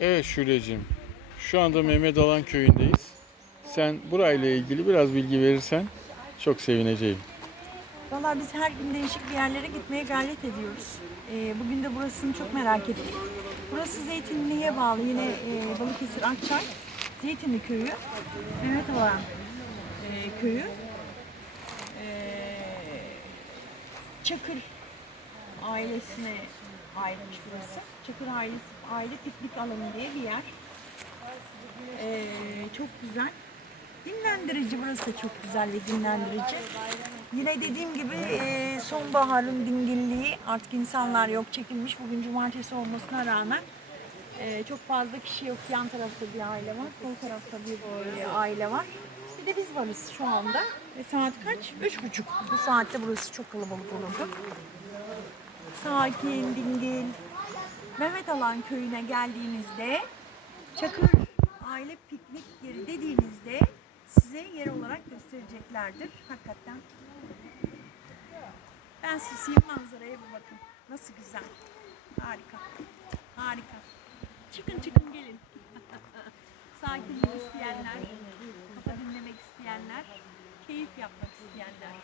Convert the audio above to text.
Evet Şule'cim. Şu anda Mehmet Alan köyündeyiz. Sen burayla ilgili biraz bilgi verirsen çok sevineceğim. Valla biz her gün değişik bir yerlere gitmeye gayret ediyoruz. Ee, bugün de burasını çok merak ettik. Burası Zeytinli'ye bağlı yine e, Balıkesir Akçay. Zeytinli köyü. Mehmet Alan e, köyü. Ee, Çakır ailesine aitmiş burası. Çakır ailesi, aile piknik alanı diye bir yer. Ee, çok güzel. Dinlendirici burası da çok güzel ve dinlendirici. Yine dediğim gibi e, sonbaharın dinginliği artık insanlar yok çekilmiş. Bugün cumartesi olmasına rağmen e, çok fazla kişi yok. Yan tarafta bir aile var, sol tarafta bir e, aile var. Bir de biz varız şu anda. Ve saat kaç? Üç buçuk. Bu saatte burası çok kalabalık olurdu. Sakin, dingin. Mehmet Alan köyüne geldiğinizde Çakır aile piknik yeri dediğinizde size yer olarak göstereceklerdir. Hakikaten. Ben susayım manzaraya bir bakın. Nasıl güzel. Harika. Harika. Çıkın çıkın gelin. Sakinlik isteyenler, kafa dinlemek isteyenler, keyif yapmak isteyenler.